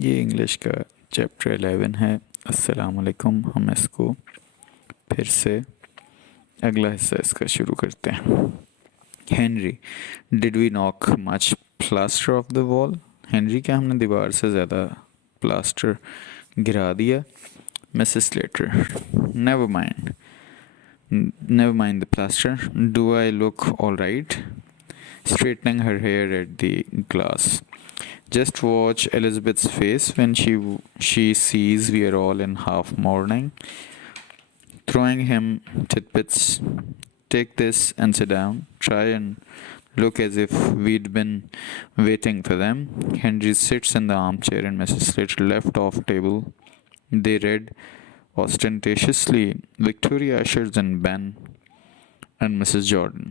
ये इंग्लिश का चैप्टर 11 है। अस्सलाम वालेकुम। हम इसको फिर से अगला हिस्सा इसका शुरू करते हैं। Henry, did we knock much plaster off the wall? Henry, क्या हमने दीवार से ज़्यादा प्लास्टर गिरा दिया? Mrs Slater, never mind, never mind the plaster. Do I look all right? Straightening her hair at the glass. Just watch Elizabeth's face when she sees we are all in half mourning. Throwing him tidbits. Take this and sit down. Try and look as if we'd been waiting for them. Henry sits in the armchair and Mrs. Slater left off table. They read ostentatiously Victoria ushers in Ben and Mrs. Jordan.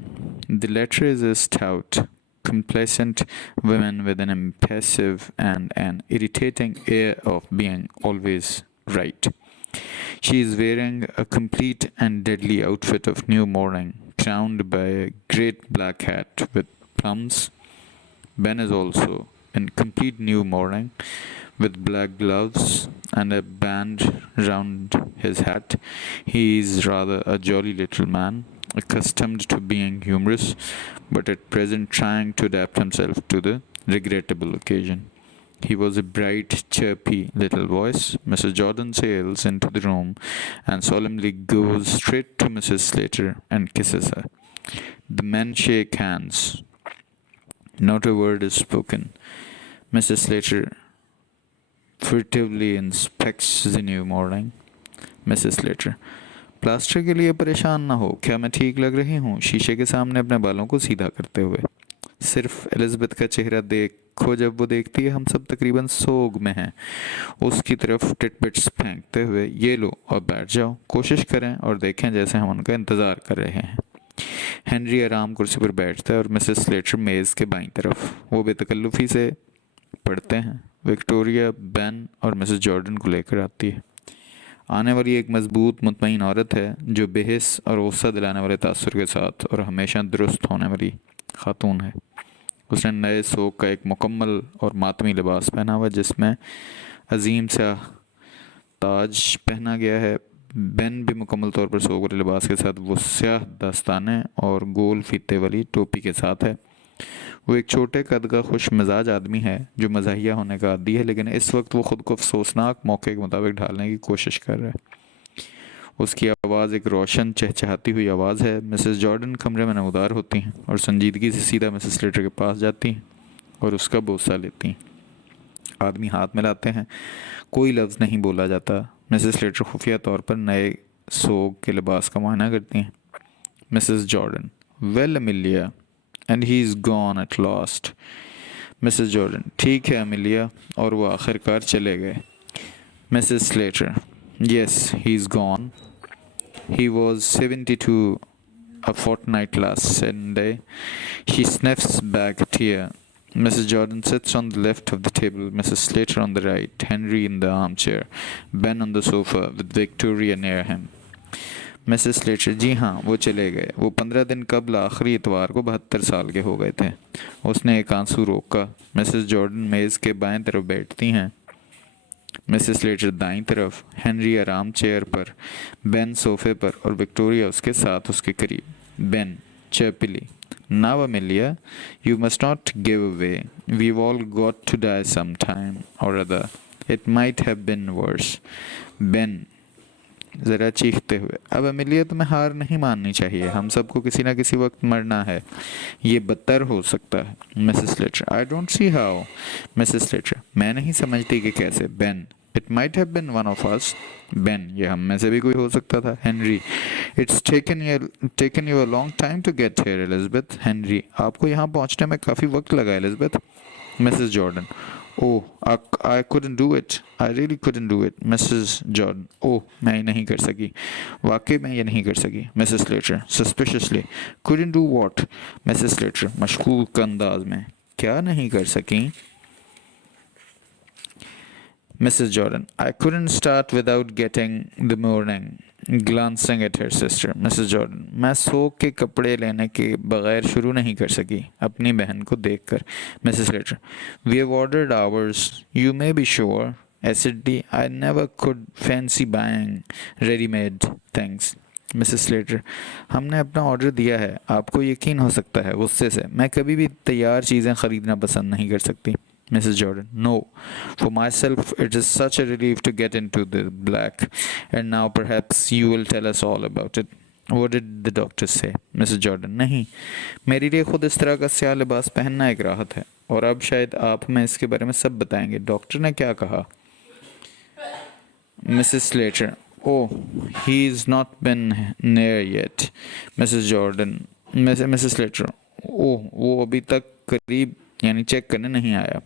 The latter is a stout, complacent woman with an impassive and an irritating air of being always right. She is wearing a complete and deadly outfit of new mourning, crowned by a great black hat with plumes. Ben is also in complete new mourning, with black gloves and a band round his hat. He is rather a jolly little man, accustomed to being humorous, but at present trying to adapt himself to the regrettable occasion. He was a bright, chirpy little voice. Mrs. Jordan sails into the room and solemnly goes straight to Mrs. Slater and kisses her. The men shake hands. Not a word is spoken. Mrs. Slater furtively inspects the new mourning. Mrs. Slater, plaster के लिए परेशान ना हो, क्या मैं ठीक लग रही हूँ? शीशे के सामने अपने बालों को सीधा करते हुए। सिर्फ एलिज़ाबेथ का चेहरा देखो, जब वो देखती है हम सब तकरीबन सोग में हैं। उसकी तरफ टिटबिट्स फेंकते हुए, ये लो और बैठ जाओ, कोशिश करें और देखें जैसे हम उनका इंतज़ार कर रहे हैं। हेनरी आराम कुर्सी पर बैठता है और मिसेस स्लेटर मेज़ के बाईं तरफ। वो बेतकल्लुफ़ी से पढ़ते हैं। विक्टोरिया बेन और मिसेस जॉर्डन को लेकर आती है। आने वाली एक मजबूत मुतमईन औरत है जो बेहिस और गुस्सा दिलाने वाले तासुर के साथ और हमेशा दुरुस्त होने वाली खातून है। उसने नए सोग का एक मुकम्मल और मातमी लिबास पहना हुआ जिसमें अजीम सा ताज पहना गया है। बेन भी मुकम्मल तौर पर सोग वाले लिबास के साथ वो स्याह दस्ताने और गोल फीते वाली टोपी के साथ है। वो एक छोटे कद का खुश मिजाज आदमी है जो मज़ाहिया होने का आदी है, लेकिन इस वक्त वो ख़ुद को अफसोसनाक मौके के मुताबिक ढालने की कोशिश कर रहा है। उसकी आवाज़ एक रोशन चहचहाती हुई आवाज़ है। मिसेस जॉर्डन कमरे में नमूदार होती हैं और संजीदगी से सीधा मिसेस स्लेटर के पास जाती हैं और उसका बोसा लेती हैं। आदमी हाथ मिलाते हैं, कोई लफ्ज़ नहीं बोला जाता। मिसेस स्लेटर खुफिया तौर पर नए सोग के लिबास का मुआयना करती हैं। Mrs Jordan, well Amelia, and he is gone at last. Mrs Jordan, ठीक है अमिलिया, और वो आखिरकार चले गए। Mrs Slater, yes he is gone. He was 72 a fortnight last Sunday. She sniffs back a tear. Mrs. Jordan sits on the left of the table, Mrs. Slater on the right, Henry in the armchair, Ben on the sofa with Victoria near him. Mrs. Slater, जी हाँ, वो चले गए। वो 15 दिन कबल आखिरी इतवार को 72 साल के हो गए थे। उसने एक आंसू रोका। मिसेस जॉर्डन मेज़ के बाएं तरफ बैठती हैं, मिसेस स्लेटर दाईं तरफ, हेनरी आराम चेयर पर, बेन सोफे पर और विक्टोरिया उसके साथ उसके करीब। Ben chirpily, now Amelia, you must not give away, we all got to die some time or other, it might have been worse. Ben ज़रा चीखते हुए, अब अमिलिया तुम्हें हार नहीं माननी चाहिए, हम सबको किसी ना किसी वक्त मरना है, ये बदतर हो सकता है। Mrs Slater, I don't see how. Mrs Slater, मैं नहीं समझती कि कैसे। Ben, it might have been one of us. Ben, ये हम में से भी कोई हो सकता था। Henry, it's taken you a long time to get here Elizabeth. Henry, आपको यहाँ पहुँचने में काफ़ी वक्त लगा Elizabeth. Mrs Jordan, oh I couldn't do it, I really couldn't do it. Mrs Jordan, ओह मैं ये नहीं कर सकी, वाकई मैं ये नहीं कर सकी। Mrs Slater suspiciously, couldn't do what? Mrs Slater मशकूक अंदाज में, क्या नहीं कर सकी? Mrs Jordan, I couldn't start without getting the mourning glancing at her sister. Mrs. Jordan, मैं सोख के कपड़े लेने के बगैर शुरू नहीं कर सकी अपनी बहन को देखकर. Mrs. Slater, we have ordered ours. You may be sure. Acidity, I never could fancy buying ready-made things. Mrs. Slater, हमने अपना ऑर्डर दिया है, आपको यकीन हो सकता है गुस्से से मैं कभी भी तैयार चीज़ें ख़रीदना पसंद नहीं कर सकती. Mrs. Jordan, no. For myself, it is such a relief to get into the black. And now perhaps you will tell us all about it. What did the doctor say? Mrs. Jordan, नहीं, मेरे लिए खुद इस तरह का स्याह लिबास पहनना एक राहत है और अब शायद आप हमें इसके बारे में सब बताएंगे. डॉक्टर ने क्या कहा? Mrs. Slater, oh, he's not been near yet. Mrs. Jordan, Mrs. Slater, oh, वो अभी तक करीब यानी चेक करने नहीं आया.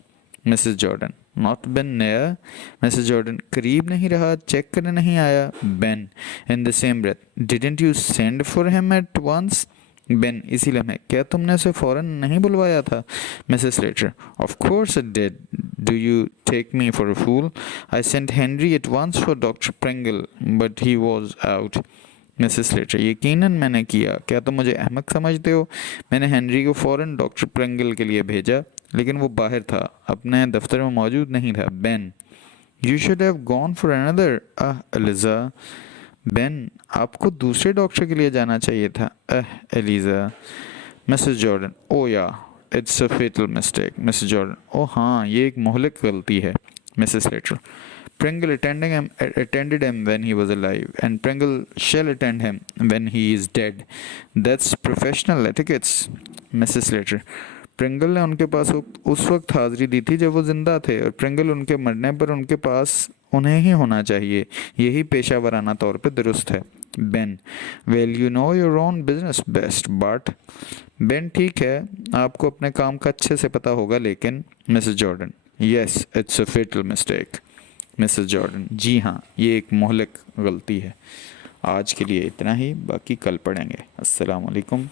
Mrs. Jordan, not been near. Mrs. Jordan, करीब नहीं रहा, चेक करने नहीं आया. Ben, in the same breath, didn't you send for him at once? Ben, इसी लम्हे, क्या तुमने उसे फौरन नहीं बुलवाया था? Mrs. Slater, of course it did. Do you take me for a fool? I sent Henry at once for Dr. Pringle, but he was out. Mrs. Slater, यकीनन मैंने किया, क्या तुम मुझे अहमक समझते हो? मैंने हेनरी को फ़ौरन डॉक्टर प्रिंगल के लिए भेजा, लेकिन वो बाहर था, अपने दफ्तर में मौजूद नहीं था. Ben, you should have gone for another. Eliza. Ben, आपको दूसरे डॉक्टर के लिए जाना चाहिए था. Eliza. Mrs. Jordan, oh yeah, it's a fatal mistake. Mrs. Jordan, oh हाँ, ये एक मोहलिक गलती है. Mrs. Slater, Pringle attended him when he was alive, and Pringle shall attend him when he is dead. That's professional etiquettes. Mrs. Slater, Pringle ने उनके पास उस वक्त हाजिरी दी थी जब वो जिंदा थे और प्रिंगल उनके मरने पर उनके पास उन्हें ही होना चाहिए. यही पेशावराना तौर पे दुरुस्त है. Ben, well you know your own business best but. Ben, ठीक है, आपको अपने काम का अच्छे से पता होगा लेकिन. Mrs Jordan, yes it's a fatal mistake. Mrs Jordan, जी हाँ, ये एक मोहलिक गलती है. आज के लिए इतना ही, बाकी कल पढ़ेंगे. अस्सलाम वालेकुम.